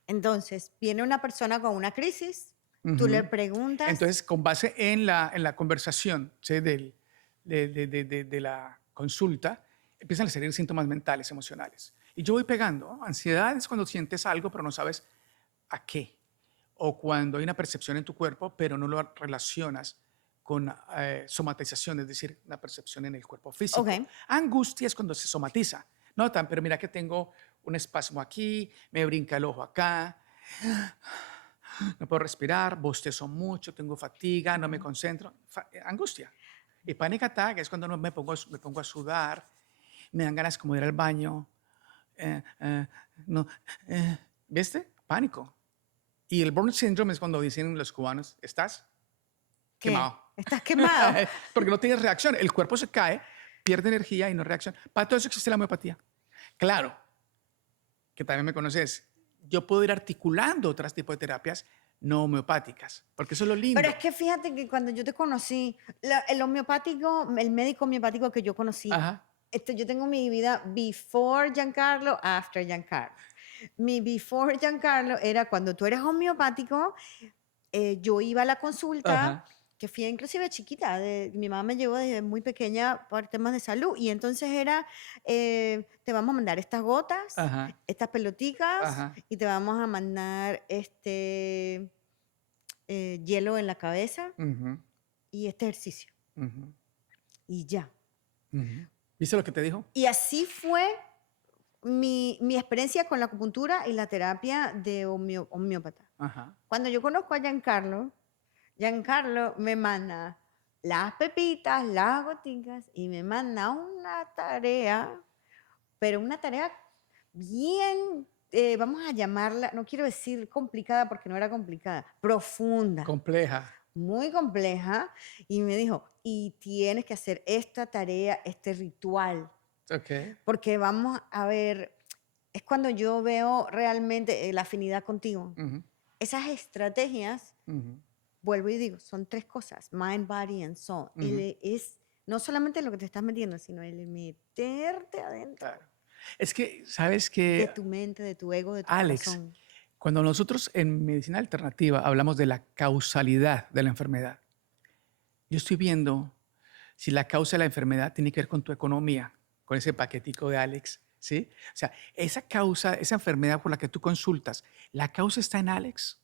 Entonces, viene una persona con una crisis, tú le Ujú. preguntas, Entonces, con base en la conversación, ¿sí? De la consulta, empiezan a salir síntomas mentales, emocionales. Y yo voy pegando. ¿No? Ansiedad es cuando sientes algo, pero no sabes a qué. O cuando hay una percepción en tu cuerpo, pero no lo relacionas con somatización, es decir, una percepción en el cuerpo ok, físico. Angustia es cuando se somatiza. No tan, pero mira que tengo un espasmo aquí, me brinca el ojo acá, no puedo respirar, bostezo mucho, tengo fatiga, no me ujú, concentro, angustia. Y panic attack es cuando me pongo a sudar, me dan ganas como de ir al baño, eh, eh, no, ¿viste? Pánico. Y el burn syndrome es cuando dicen los cubanos, estás ¿qué? quemado. ¿Estás quemado? Porque no tienes reacción, el cuerpo se cae, pierde energía y no reacciona. Para todo eso existe la homeopatía. Claro, que también me conoces, yo puedo ir articulando otros tipos de terapias no homeopáticas, porque eso es lo Pero lindo. es que fíjate que cuando yo te conocí, el homeopático, el médico homeopático que yo conocí, Ajá, yo tengo mi vida before Giancarlo, after Giancarlo. Mi before Giancarlo era cuando tú eres homeopático, yo iba a la consulta, ajá, que fui inclusive chiquita, mi mamá me llevó desde muy pequeña por temas de salud, y entonces era, te vamos a mandar estas gotas, ajá, estas peloticas, ajá, y te vamos a mandar hielo en la cabeza ujú, y este ejercicio, ujú, y ya. ujú. ¿Viste lo que te dijo? Y así fue mi experiencia con la acupuntura y la terapia de homeópata. Ajá, Cuando yo conozco a Giancarlo, Giancarlo me manda las pepitas, las goticas y me manda una tarea, pero una tarea bien, vamos a llamarla, no quiero decir complicada porque no era complicada, profunda, compleja. muy compleja. Y me dijo, y tienes que hacer esta tarea, este ritual, Ok. porque vamos a ver, es cuando yo veo realmente la afinidad contigo. Ujú, Esas estrategias, ujú, vuelvo y digo, son tres cosas, mind, body and soul. ujú, Es no solamente lo que te estás metiendo, sino el meterte adentro claro. Es que, ¿sabes de que tu mente, de tu ego, de tu Alex, corazón. cuando nosotros en medicina alternativa hablamos de la causalidad de la enfermedad, yo estoy viendo si la causa de la enfermedad tiene que ver con tu economía, con ese paquetico de Alex, ¿sí? O sea, esa causa, esa enfermedad por la que tú consultas, ¿la causa está en Alex?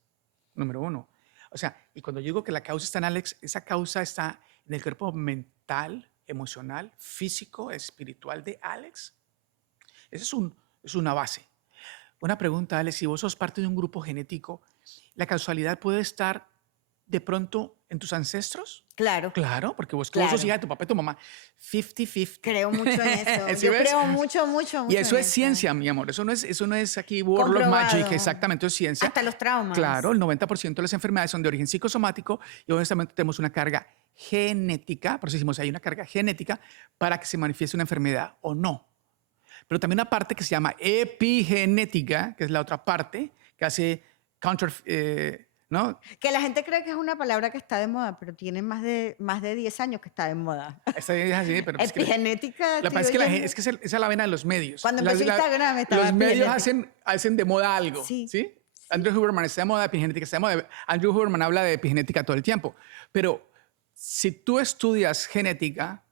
Número uno. O sea, y cuando yo digo que la causa está en Alex, esa causa está en el cuerpo mental, emocional, físico, espiritual de Alex. Esa es una base. Una pregunta, Alex, si vos sos parte de un grupo genético, ¿la causalidad puede estar de pronto en tus ancestros? Claro, Claro, porque vos claro. sos hija de tu papá y tu mamá. 50-50. Creo mucho en eso. ¿Sí Yo ves? creo mucho, mucho, mucho Y eso en es ciencia, mi amor. Eso no es aquí World of Comprobado. Magic, exactamente, es ciencia. Hasta los traumas. Claro, el 90% de las enfermedades son de origen psicosomático y honestamente tenemos una carga genética, por eso decimos hay una carga genética para que se manifieste una enfermedad o no. Pero también una parte que se llama epigenética, que es la otra parte, que hace ¿no? Que la gente cree que es una palabra que está de moda, pero tiene más de 10 años que está de moda. Esta es así, pero es que Epigenética. la pasa es que esa es la vena de los medios. Cuando empezó Instagram estaba los medios epigenética. hacen de moda algo. Sí. ¿Sí? Andrew Huberman está de moda, epigenética está de moda. Andrew Huberman habla de epigenética todo el tiempo. Pero si tú estudias genética,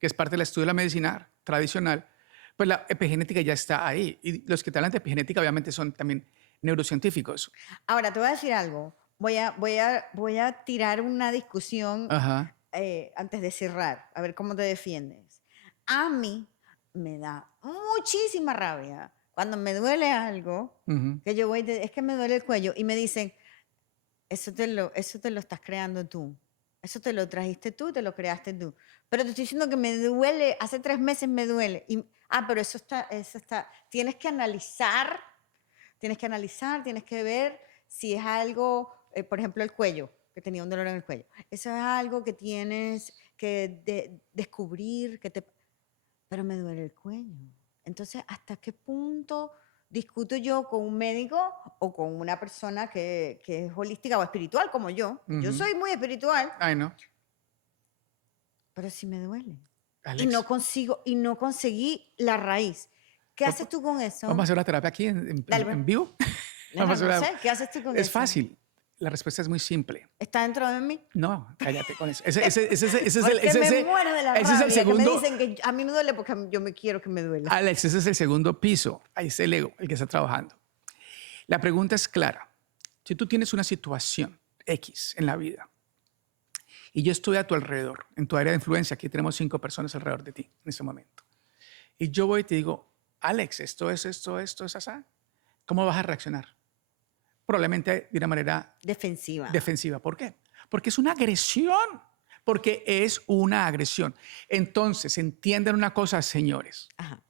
que es parte del estudio de la medicina tradicional, pues la epigenética ya está ahí. Y los que te hablan de epigenética obviamente son también neurocientíficos. Ahora, te voy a decir algo. Voy a tirar una discusión Ajá. antes de cerrar, a ver cómo te defiendes. A mí me da muchísima rabia cuando me duele algo, Ujú. que yo es que me duele el cuello, y me dicen, eso te lo estás creando tú. Eso te lo trajiste tú, te lo creaste tú. Pero te estoy diciendo que me duele, hace 3 meses me duele. Pero eso está, tienes que analizar, tienes que ver si es algo, por ejemplo, el cuello, que tenía un dolor en el cuello. Eso es algo que tienes que descubrir, pero me duele el cuello. Entonces, ¿hasta qué punto discuto yo con un médico o con una persona que es holística o espiritual como yo? Yo Ujú. soy muy espiritual, Ay, no. pero sí me duele. Alex, Y no conseguí la raíz. ¿Qué Va- haces tú con eso? vamos a hacer una terapia aquí Dale, pues. en vivo. No, Vamos a no hacer sé, ¿qué haces tú con Es eso? fácil. La respuesta es muy simple. ¿Está dentro de mí? No, cállate con eso. Ese es Porque me muero de la ese es el rabia, segundo. que me dicen que a mí me duele porque yo me quiero que me duela. Alex, ese es el segundo piso. Ahí está el ego, el que está trabajando. La pregunta es clara. Si tú tienes una situación X en la vida y yo estoy a tu alrededor, en tu área de influencia, aquí tenemos 5 personas alrededor de ti en este momento, y yo voy y te digo, Alex, esto es así, ¿cómo vas a reaccionar? Probablemente de una manera Defensiva. defensiva. ¿Por qué? Porque es una agresión. Porque es una agresión. Entonces, entiendan una cosa, señores. Ajá.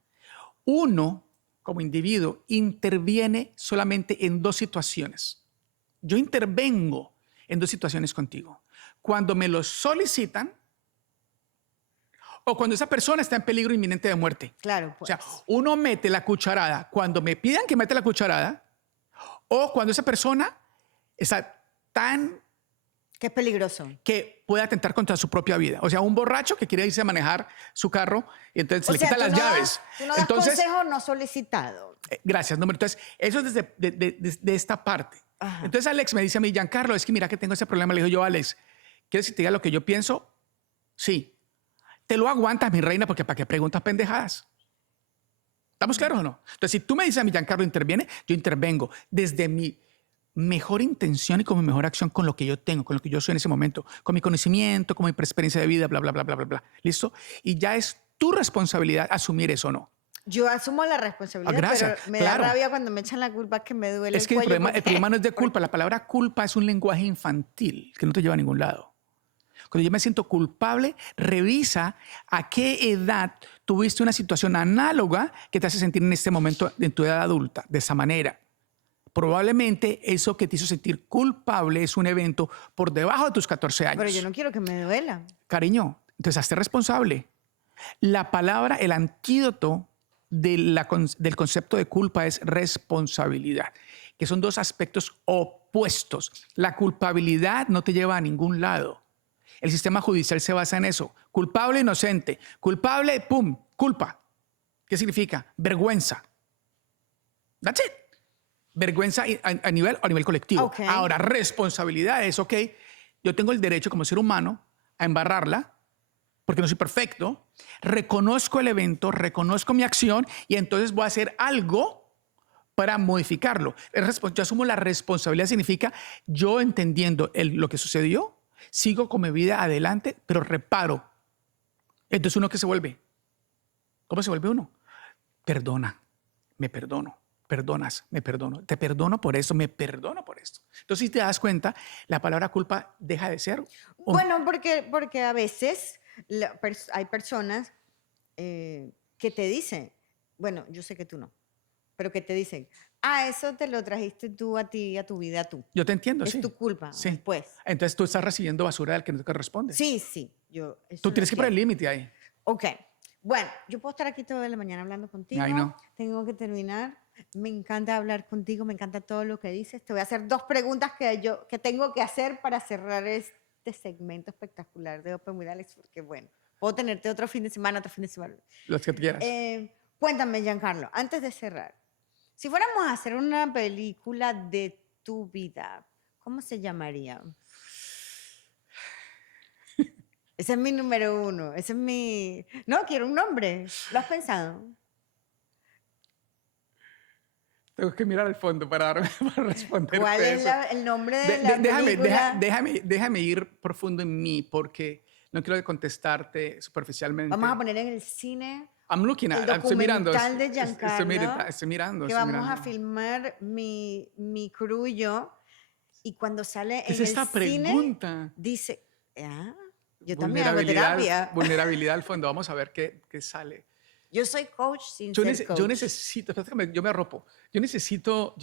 Uno, como individuo, interviene solamente en 2 situaciones. Yo intervengo en 2 situaciones contigo. Cuando me lo solicitan o cuando esa persona está en peligro inminente de muerte. Claro, O pues. sea, uno mete la cucharada cuando me pidan que meta la cucharada o cuando esa persona está tan Que es peligroso. que puede atentar contra su propia vida. O sea, un borracho que quiere irse a manejar su carro y entonces se le quitan las llaves. Tú no das Entonces, consejo no solicitado. gracias, número. Entonces, eso es de esta parte. Ajá. Entonces, Alex me dice a mí, Giancarlo, es que mira que tengo ese problema. Le digo yo, Alex, ¿quieres que te diga lo que yo pienso? Sí. Te lo aguantas, mi reina, porque ¿para qué preguntas pendejadas? ¿Estamos claros o no? Entonces, si tú me dices a mí, Giancarlo, interviene, yo intervengo desde mi mejor intención y con mi mejor acción, con lo que yo tengo, con lo que yo soy en ese momento, con mi conocimiento, con mi experiencia de vida, bla, bla, bla, bla, bla, bla. ¿Listo? Y ya es tu responsabilidad asumir eso o no. Yo asumo la responsabilidad, Gracias, pero me claro. da rabia cuando me echan la culpa que me duele Es que el el cuello. problema no es de culpa. La palabra culpa es un lenguaje infantil que no te lleva a ningún lado. Cuando yo me siento culpable, revisa a qué edad tuviste una situación análoga que te hace sentir en este momento en tu edad adulta, de esa manera. Probablemente eso que te hizo sentir culpable es un evento por debajo de tus 14 años. Pero yo no quiero que me duela. Cariño, entonces hazte responsable. La palabra, el antídoto del concepto de culpa es responsabilidad, que son 2 aspectos opuestos. La culpabilidad no te lleva a ningún lado. El sistema judicial se basa en eso. Culpable, inocente. Culpable, pum, culpa. ¿Qué significa? Vergüenza. That's it. Vergüenza a nivel colectivo. Ok. Ahora, responsabilidad es, ok, yo tengo el derecho como ser humano a embarrarla porque no soy perfecto, reconozco el evento, reconozco mi acción y entonces voy a hacer algo para modificarlo. Yo asumo la responsabilidad, significa yo entendiendo lo que sucedió, sigo con mi vida adelante, pero reparo. Entonces uno, ¿qué se vuelve? ¿Cómo se vuelve uno? Perdona, me perdono. Perdonas, me perdono. Te perdono por esto, me perdono por esto. Entonces, si te das cuenta, la palabra culpa deja de ser. Bueno, porque a veces hay personas que te dicen, bueno, yo sé que tú no, pero que te dicen, eso te lo trajiste tú a ti, a tu vida tú. Yo te entiendo, Es sí. tu culpa, Sí. después. Entonces tú estás recibiendo basura del que no te corresponde. Sí. Tú tienes que poner el límite ahí. Ok. Bueno, yo puedo estar aquí toda la mañana hablando contigo. Ay, no. Tengo que terminar. Me encanta hablar contigo, me encanta todo lo que dices. Te voy a hacer 2 preguntas que tengo que hacer para cerrar este segmento espectacular de Open with Alex, porque bueno, puedo tenerte otro fin de semana. Los que quieras. Cuéntame, Giancarlo, antes de cerrar, si fuéramos a hacer una película de tu vida, ¿cómo se llamaría? Ese es mi número 1. Ese es mi... No, quiero un nombre. ¿Lo has pensado? Tengo que mirar al fondo para responder. ¿Cuál es el nombre de la película? Déjame ir profundo en mí porque no quiero contestarte superficialmente. Vamos a poner en el cine I'm looking at, el estoy mirando. documental de Giancarlo. Estoy mirando. Que vamos a filmar mi crew y yo. Y cuando sale en ¿Qué es el esta cine, pregunta? dice, yo también hago terapia. Vulnerabilidad al fondo. Vamos a ver qué sale. Yo soy coach sin ser coach. Yo necesito, espérate, yo me arropo. Yo necesito.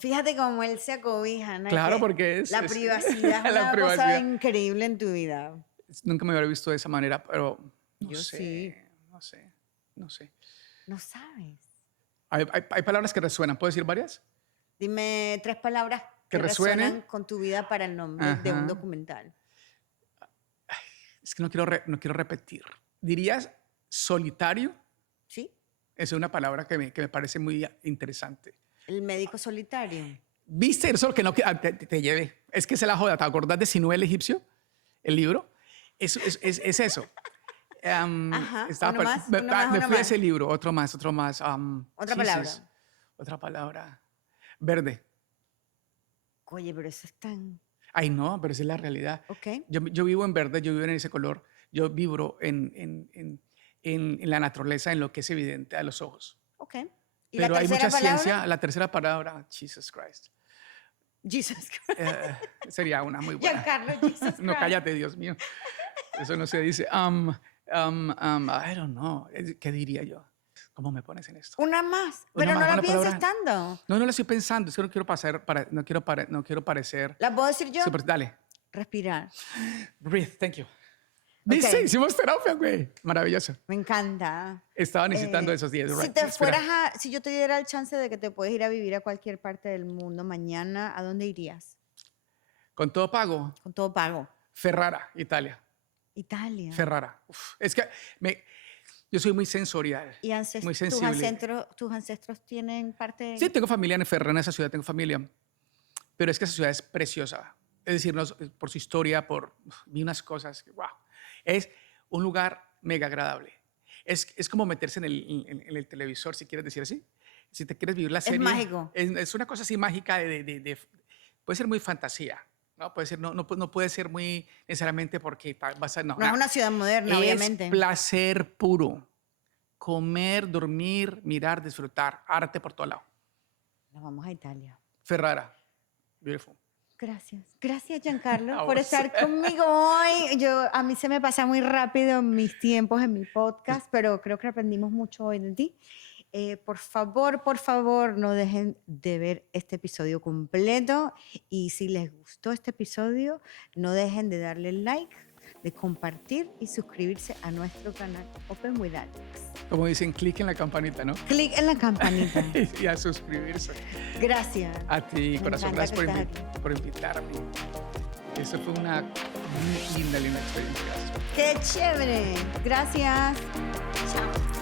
Fíjate cómo él se acobija, ¿no? Claro, Que porque es la privacidad es una cosa increíble en tu vida. Nunca me había visto de esa manera, pero no Yo sé. sí. No sé. No sabes. Hay palabras que resuenan. ¿Puedo decir varias? Dime 3 palabras que resuenan con tu vida para el nombre de un documental. Es que no quiero repetir. ¿Dirías solitario? ¿Sí? Esa es una palabra que me parece muy interesante. El médico solitario. ¿Viste eso? Que no te lleve. Es que se la joda. ¿Te acordás de Sinué el egipcio? El libro. Es eso. Ajá. Me fui a ese libro. Otro más. Otra palabra. Otra palabra. Verde. Oye, pero eso es tan... Ay, no, pero esa es la realidad. Ok. Yo vivo en verde, yo vivo en ese color. Yo vibro en la naturaleza, en lo que es evidente a los ojos. Ok. ¿Y pero la hay tercera mucha palabra? ciencia. La tercera palabra, Jesus Christ. Jesus Christ. Sería una muy buena. Giancarlo, Jesus Christ. No, cállate, Dios mío. Eso no se dice. I don't know. ¿Qué diría yo? ¿Cómo me pones en esto? Una más. Una Pero más, no la una pienses palabra. tanto. No la estoy pensando. Es que no quiero pasar, no quiero parecer. ¿La puedo decir yo? Dale. Respirar. Breathe, thank you. ¿Viste? Hicimos terapia, güey. Maravilloso. Me encanta. Estaba necesitando esos días. Si yo te diera el chance de que te puedes ir a vivir a cualquier parte del mundo mañana, ¿a dónde irías? Con todo pago. Con todo pago. Ferrara, Italia. Italia. Ferrara. Uf, es que yo soy muy sensorial. ¿Y muy sensible. tus ancestros tienen parte? Sí, tengo familia en Ferrara, en esa ciudad tengo familia. Pero es que esa ciudad es preciosa. Es decir, por su historia, vi unas cosas que, wow. Es un lugar mega agradable. Es como meterse en el televisor, si quieres decir así. Si te quieres vivir la serie. Es mágico. Es una cosa así mágica puede ser muy fantasía. No puede ser, no puede ser muy necesariamente porque vas a... No es una ciudad moderna, obviamente. Es placer puro. Comer, dormir, mirar, disfrutar. Arte por todo lado. Nos vamos a Italia. Ferrara. Beautiful. Gracias. Gracias, Giancarlo, por vos. estar conmigo hoy. A mí se me pasa muy rápido mis tiempos en mi podcast, pero creo que aprendimos mucho hoy de ti. Por favor, no dejen de ver este episodio completo. Y si les gustó este episodio, no dejen de darle like, de compartir y suscribirse a nuestro canal Open with Alex. Como dicen, clic en la campanita, ¿no? Clic en la campanita. Y a suscribirse. Gracias. A ti, Me corazón, encanta gracias que estás por invitarme. Eso fue una linda experiencia. ¡Qué chévere! Gracias. Chao.